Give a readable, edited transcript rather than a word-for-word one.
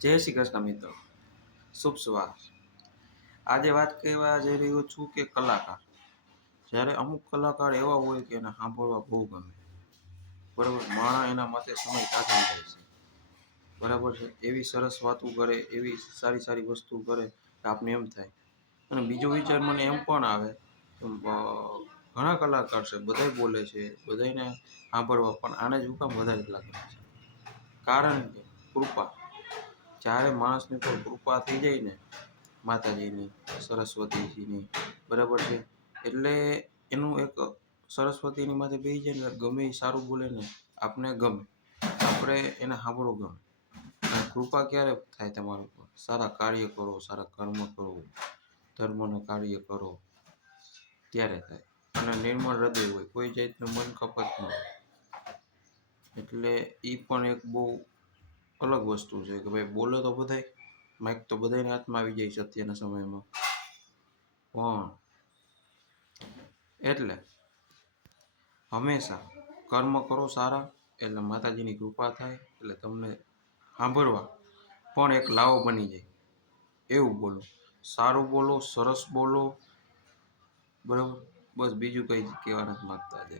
જય શ્રી કૃષ્ણ મિત્રો, શુભ સવાર। આજે વાત કરવા જઈ રહ્યો છું કે કલાકાર, જ્યારે અમુક કલાકાર એવા હોય કે એને સાંભળવા બહુ ગમે, બરાબર। માણસ એના માટે સમય કાઢી જાય છે, બરાબર છે। એવી સરસ વાતો કરે, એવી સારી સારી વસ્તુ કરે કે આપને એમ થાય। અને બીજો વિચાર મને એમ પણ આવે કે ઘણા કલાકાર છે, બધાય બોલે છે, બધાને સાંભળવા, પણ આને જ હું કામ વધારે લાગે છે? કારણ કે કૃપા, જ્યારે માણસની પર કૃપા થઈ જાય ને, માતાજીની, સરસ્વતીજીની, બરાબર છે, એટલે એનું એક સરસ્વતીની માથે બેસી જાય ને, ગમે એ સારું બોલે ને આપને ગમે, આપણે એને સાંભળવું ગમે। અને કૃપા ક્યારે થાય તમારા ઉપર? સારા કાર્ય કરો, સારા કર્મ કરો, ધર્મનું કાર્ય કરો, ત્યારે થાય। અને નિર્મળ હૃદય હોય, કોઈ જાતનું મન કપટ ન હોય, એટલે એ પણ એક બહુ અલગ વસ્તુ છે કે ભાઈ બોલે તો બધાય, માઇક તો બધાને હાથમાં આવી જાય છે અત્યારના સમયમાં, પણ એટલે હંમેશા કર્મ કરો સારા, એટલે માતાજીની કૃપા થાય, એટલે તમને સાંભળવા પણ એક લાવો બની જાય એવું બોલો, સારું બોલો, સરસ બોલો, બરાબર। બસ બીજું કંઈ કહેવા નથી માગતા છે।